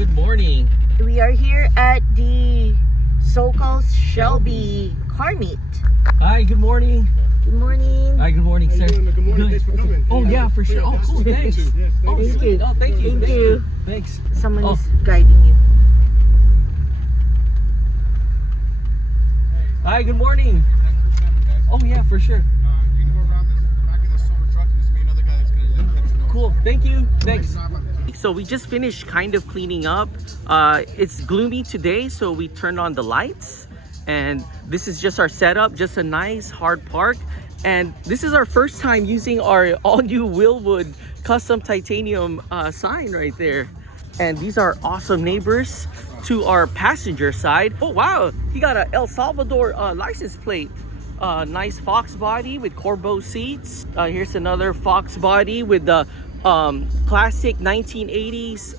Good morning. We are here at the SOCAL Shelby car meet. Hi, good morning. Good morning. Hi, good morning, sir. Good morning, thanks for coming. Oh, yeah, for sure. Oh, cool, thanks. Oh, Thank sweet. you. Oh, thank you. Thank you. Thanks. Someone Oh. is guiding you. Hi, good morning. Oh, yeah, for sure. You can go around the back of the silver truck and there's another guy that's going to let you know. Cool. Thank you. Thanks. Stop on that. So we just finished kind of cleaning up. It's gloomy today, so we turned on the lights. And this is just our setup, just a nice hard park. And this is our first time using our all-new Willwood custom titanium sign right there. And these are awesome neighbors to our passenger side. Oh wow, he got a El Salvador license plate. Nice Fox body with Corbeau seats. Here's another Fox body with the classic 1980s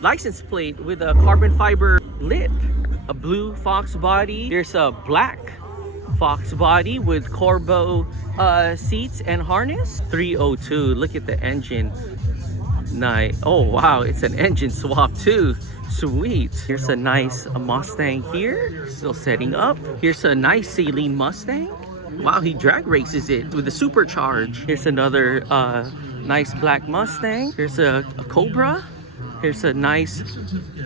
license plate with a carbon fiber lip. A blue Fox body. Here's a black Fox body with Corbeau seats and harness. 302. Look at the engine. Nice. Oh wow, it's an engine swap too. Sweet. Here's a nice Mustang here, still setting up. Here's a nice Saline Mustang. Wow, he drag races it with a supercharge. Here's another nice black Mustang. Here's a Cobra. Here's a nice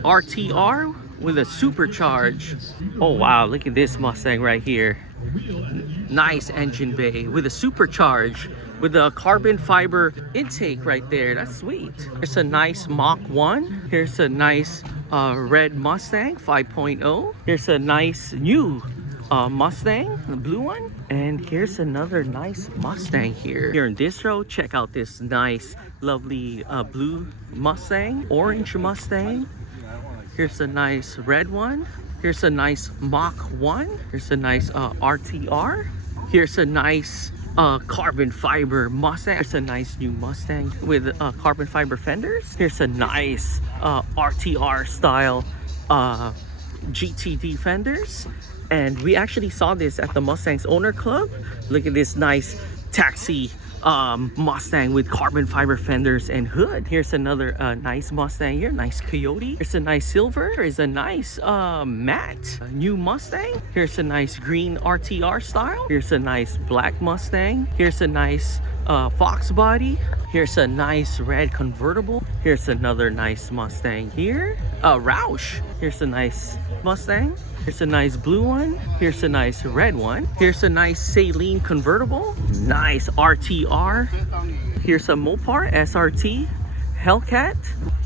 RTR with a supercharge. Oh wow, look at this Mustang right here. Nice engine bay with a supercharge with a carbon fiber intake right there. That's sweet. Here's a nice Mach 1. Here's a nice red Mustang 5.0. Here's a nice new Mustang, the blue one. And here's another nice Mustang here. Here in this row, check out this nice, lovely blue Mustang, orange Mustang. Here's a nice red one. Here's a nice Mach 1. Here's a nice RTR. Here's a nice carbon fiber Mustang. Here's a nice new Mustang with carbon fiber fenders. Here's a nice RTR style GTD fenders. And we actually saw this at the Mustang's Owner Club. Look at this nice taxi Mustang with carbon fiber fenders and hood. Here's another nice Mustang here, nice Coyote. Here's a nice silver. Here's a nice matte new Mustang. Here's a nice green RTR style. Here's a nice black Mustang. Here's a nice Fox body. Here's a nice red convertible. Here's another nice Mustang here. Roush. Here's a nice Mustang. Here's a nice blue one. Here's a nice red one. Here's a nice Saline convertible. Nice RTR. Here's a Mopar SRT Hellcat.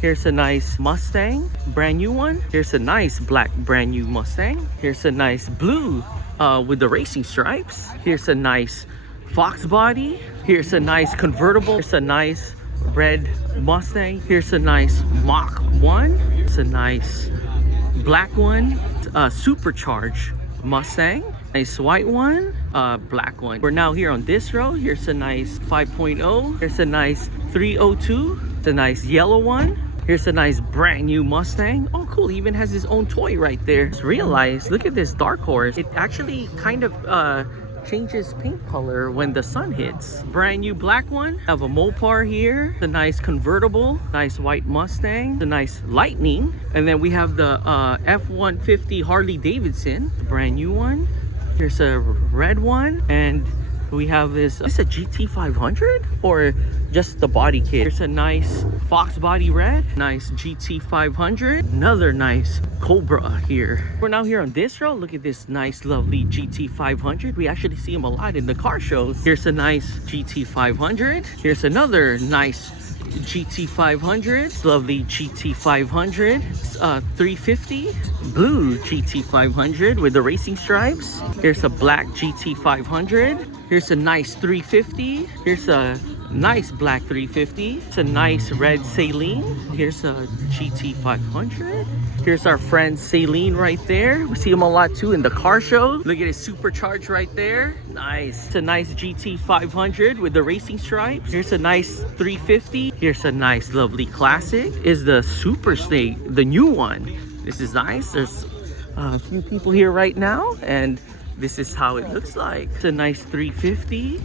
Here's a nice Mustang, brand new one. Here's a nice black brand new Mustang. Here's a nice blue with the racing stripes. Here's a nice Fox body. Here's a nice convertible. Here's a nice red Mustang. Here's a nice Mach 1. Here's a nice black one. Supercharged Mustang, nice white one, black one. We're now here on this row. Here's a nice 5.0. Here's a nice 302. It's a nice yellow one. Here's a nice brand new Mustang. Oh cool, he even has his own toy right there. Just realized, look at this Dark Horse. It actually kind of changes paint color when the sun hits. Brand new black one. Have a Mopar here. A nice convertible. Nice white Mustang. The nice Lightning. And then we have the F-150 Harley Davidson. Brand new one. Here's a red one. And we have this. Is this a GT500 or just the body kit? Here's a nice Fox body red. Nice GT500. Another nice Cobra here. We're now here on this row. Look at this nice, lovely GT500. We actually see them a lot in the car shows. Here's a nice GT500. Here's another nice GT500. It's lovely GT500. 350 blue GT500 with the racing stripes. Here's a black GT500. Here's a nice 350. Here's a nice black 350. It's a nice red Saline. Here's a GT500. Here's our friend Saline right there. We see him a lot too in the car show. Look at his supercharge right there. Nice. It's a nice GT500 with the racing stripes. Here's a nice 350. Here's a nice lovely classic. Is the Super Snake, the new one. This is nice. There's a few people here right now and this is how it looks like. It's a nice 350.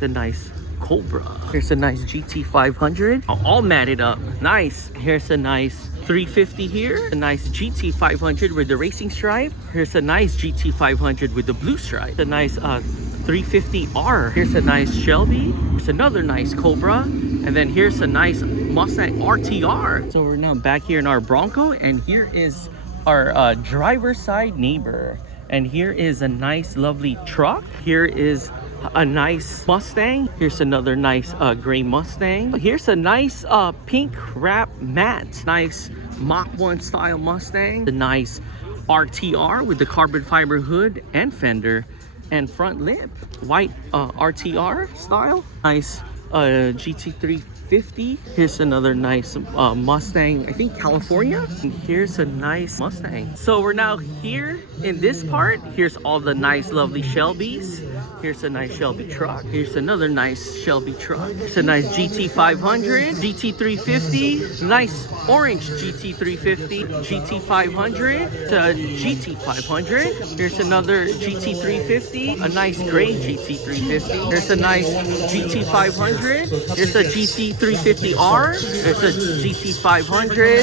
The nice Cobra. Here's a nice GT500, all matted up. Nice. Here's a nice 350 here. A nice GT500 with the racing stripe. Here's a nice GT500 with the blue stripe. A nice 350R. Here's a nice Shelby. Here's another nice Cobra. And then here's a nice Mustang RTR. So we're now back here in our Bronco, and here is our driver's side neighbor. And here is a nice lovely truck. Here is a nice Mustang. Here's another nice gray Mustang. Here's a nice pink wrap matte. Nice Mach 1 style Mustang. The nice RTR with the carbon fiber hood and fender and front lip. White RTR style. Nice GT350. Here's another nice Mustang, I think California. And here's a nice Mustang. So we're now here in this part. Here's all the nice lovely Shelbys. Here's a nice Shelby truck. Here's another nice Shelby truck. Here's a nice GT500, GT350, nice orange GT350, GT500, GT500. Here's another GT350, a nice gray GT350. Here's a nice GT500. Here's a GT350R. Here's a GT500.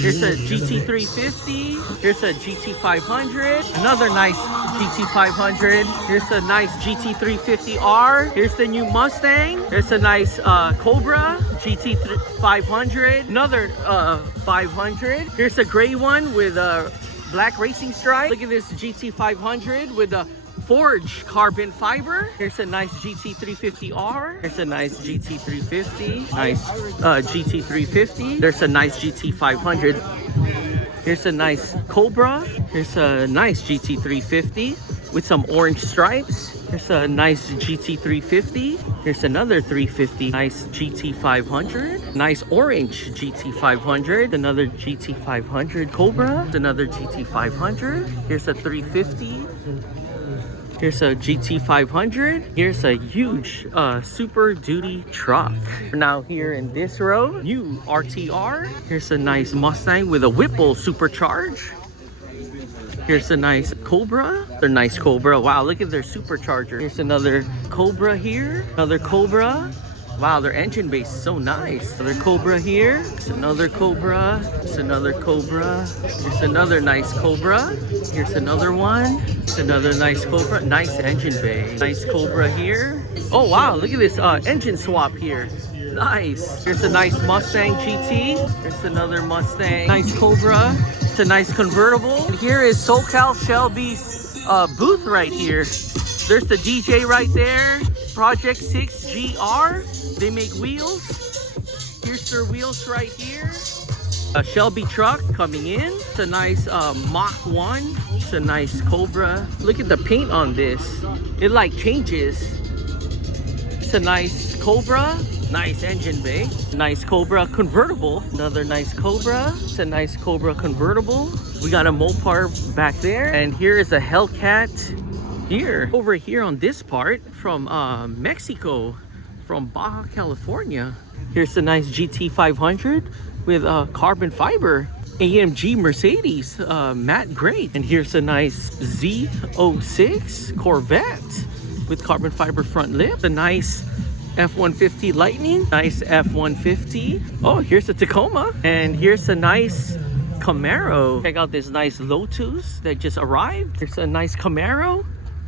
Here's a GT350. Here's a GT500. Another nice GT500. Here's a nice GT350R. Here's the new Mustang. Here's a nice Cobra GT500. Another 500. Here's a gray one with a black racing stripe. Look at this GT500 with a forged carbon fiber. Here's a nice GT350R. Here's a nice GT350. Nice GT350. There's a nice GT500. Here's a nice Cobra. Here's a nice GT350 with some orange stripes. Here's a nice GT350. Here's another 350. Nice GT500. Nice orange GT500. Another GT500 Cobra. Another GT500. Here's a 350. Here's a GT500. Here's a huge Super Duty truck. We're now here in this row. New RTR. Here's a nice Mustang with a Whipple supercharge. Here's a nice Cobra. They're nice Cobra. Wow, look at their supercharger. Here's another Cobra here. Another Cobra. Wow, their engine base is so nice. Another Cobra here. There's another Cobra. There's another Cobra. Here's another nice Cobra. Here's another one. Here's another nice Cobra. Nice engine bay. Nice Cobra here. Oh wow, look at this engine swap here. Nice. Here's a nice Mustang GT. Here's another Mustang. Nice Cobra. It's a nice convertible. And here is SOCAL Shelby's booth right here. There's the DJ right there. Project 6 GR. They make wheels. Here's their wheels right here. A Shelby truck coming in. It's a nice Mach 1. It's a nice Cobra. Look at the paint on this. It like changes. It's a nice Cobra. Nice engine bay. Nice Cobra convertible. Another nice Cobra. It's a nice Cobra convertible. We got a Mopar back there. And here is a Hellcat here. Over here on this part from Mexico. From Baja California. Here's a nice GT500 with carbon fiber. AMG Mercedes matte gray. And here's a nice Z06 Corvette with carbon fiber front lip. A nice F-150 Lightning. Nice F-150. Oh, here's a Tacoma. And here's a nice Camaro. Check out this nice Lotus that just arrived. Here's a nice Camaro.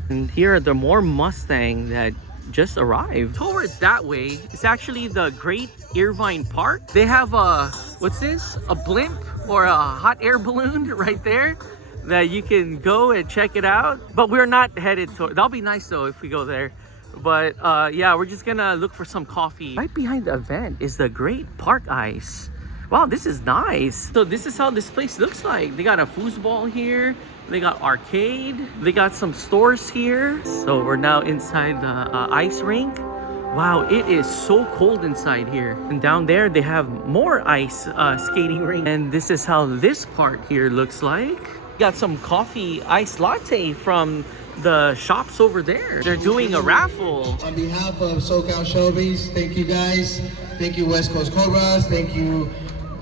And here are the more Mustang that just arrived. Towards that way, it's actually the Great Irvine Park. They have a, what's this? A blimp or a hot air balloon right there that you can go and check it out. But we're not headed to, that'll be nice though if we go there. But yeah, we're just gonna look for some coffee. Right behind the event is the Great Park Ice. Wow, this is nice. So this is how this place looks like. They got a foosball here. They got arcade. They got some stores here. So we're now inside the ice rink. Wow, it is so cold inside here. And down there, they have more ice skating rink. And this is how this part here looks like. Got some coffee ice latte from the shops over there. They're doing a raffle. On behalf of SoCal Shelby's, thank you guys. Thank you West Coast Cobras. Thank you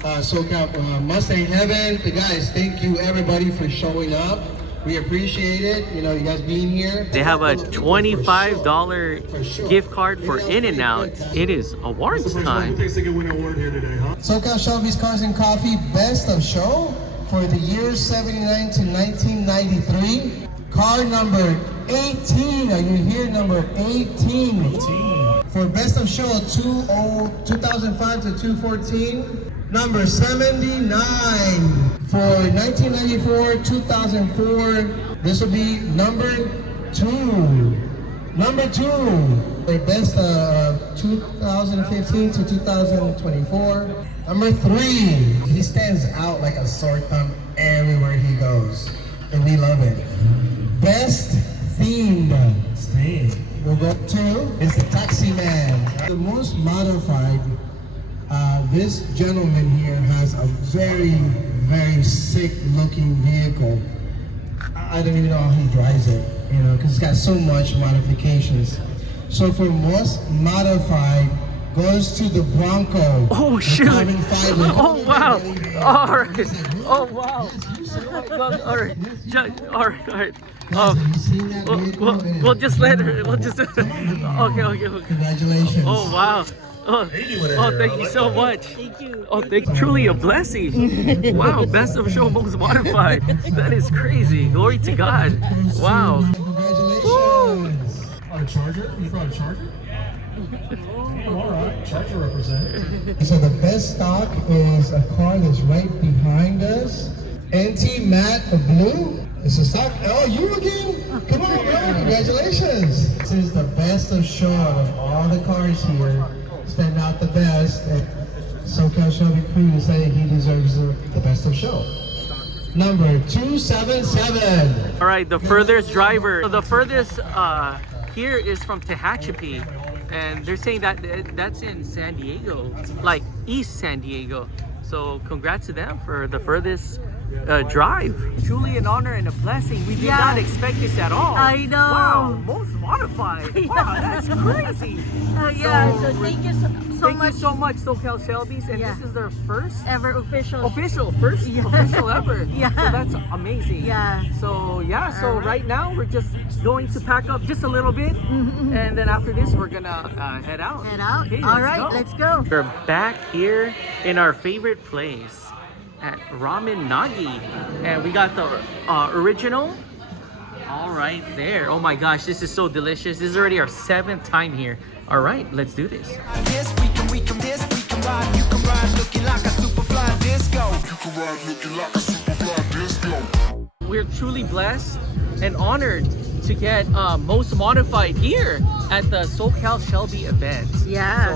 SoCal Mustang Heaven. The guys, thank you everybody for showing up. We appreciate it. You know, you guys being here. They have a $25 gift card for In-N-Out. It is awards time. SoCal Shelby's Cars and Coffee Best of Show for the years 79 to 1993. Car number 18. Are you here? Number 18. For Best of Show 2005 to 2014. Number 79. For 1994, 2004, this will be number 2. Number 2. For Best 2015 to 2024. Number 3. He stands out like a sore thumb everywhere he goes. And we love it. Best themed. We'll go to is the Taxi Man. The most modified. This gentleman here has a very, very sick looking vehicle. I don't even know how he drives it, you know, because it's got so much modifications. So for most modified, goes to the Bronco. Oh shoot! Oh wow! All right! Oh wow! All right! All right! We'll just let her. We'll just. Okay. Congratulations. Oh wow! Oh, thank you so much. Thank you. Oh, truly a blessing. Wow, Best of Show most modified. That is crazy. Glory to God. Wow. Congratulations. On a Charger? You brought a Charger? Oh, all right. Charger representative. So the best stock is a car that's right behind us. NT Matte Blue. It's a stock. Oh, you again? Come on, bro. Congratulations. This is the Best of Show out of all the cars here. Stand out the best. And SoCal Shelby crew decided he deserves the Best of Show. Number 277. All right, the furthest driver. So the furthest here is from Tehachapi, and they're saying that that's in San Diego, like East San Diego. So congrats to them for the furthest drive. Truly an honor and a blessing. We did not expect this at all. I know. Wow, most modified. Wow, that's crazy. So thank you so Thank much. you so much, SoCal Shelby's, and Yeah. this is their first Ever official. official ever. Yeah. So that's amazing. Yeah. So right now we're just going to pack up just a little bit, and then after this we're gonna head out. Head out. Okay, All right, let's go. We're back here in our favorite place at Ramen Nagi, and we got the original. All right there. Oh my gosh, this is so delicious. This is already our 7th time here. All right, let's do this. This we can ride. You can ride looking like a super fly disco. We're truly blessed and honored to get most modified here at the SoCal Shelby event. Yeah.